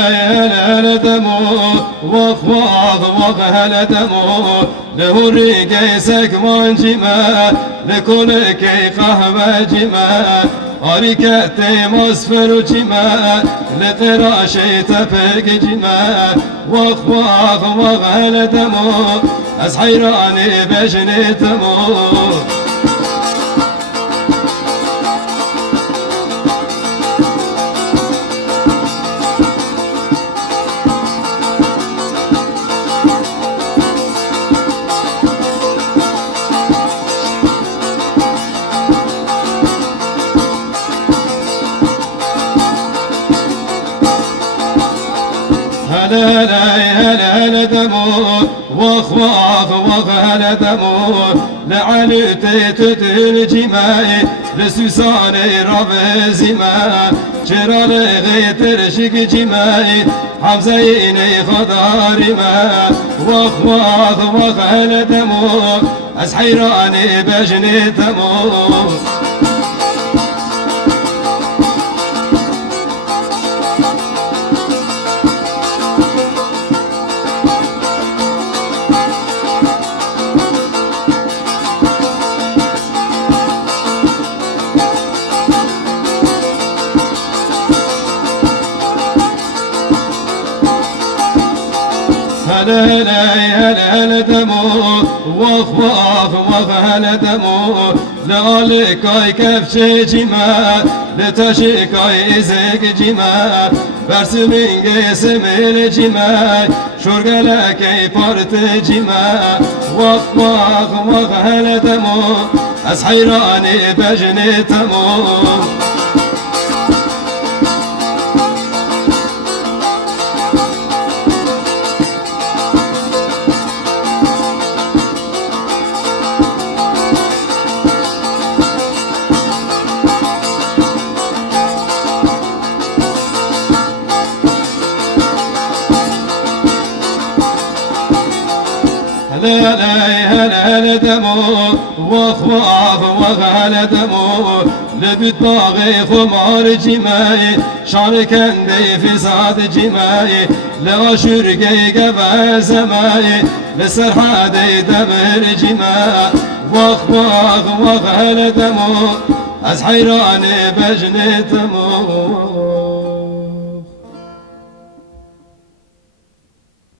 هلا دمو وخواض هلا دمو لهوري كيسك منجمة لكل كي قهوة جمة حركتي مصفر جمة لتراشي تفك جمة وخواض هلا دمو أسحيراني بجني دمو هلا دمو وخواض هلا دمو لعلتي تتل جماي لسوساني رب زما جرال غيتر شك جماي حمزيني خضاري ما وخواض هلا دمو أسحيراني بجني دمو هلا دمو وخواض هلا دمو لالكاي كفشي جما لتشيكاي إزيك جما برسمينجي سميل جما شرقلكي بارت جما وخواض هلا دمو أسحيراني بجني تمو هلا دمو وخواض هلا دمو لبت باغي خمار جماي شاركندي في صاد جماي لاشرقي قبا زماي لسرحادي دمر جما وخواض هلا دمو أسحيراني بجني تمو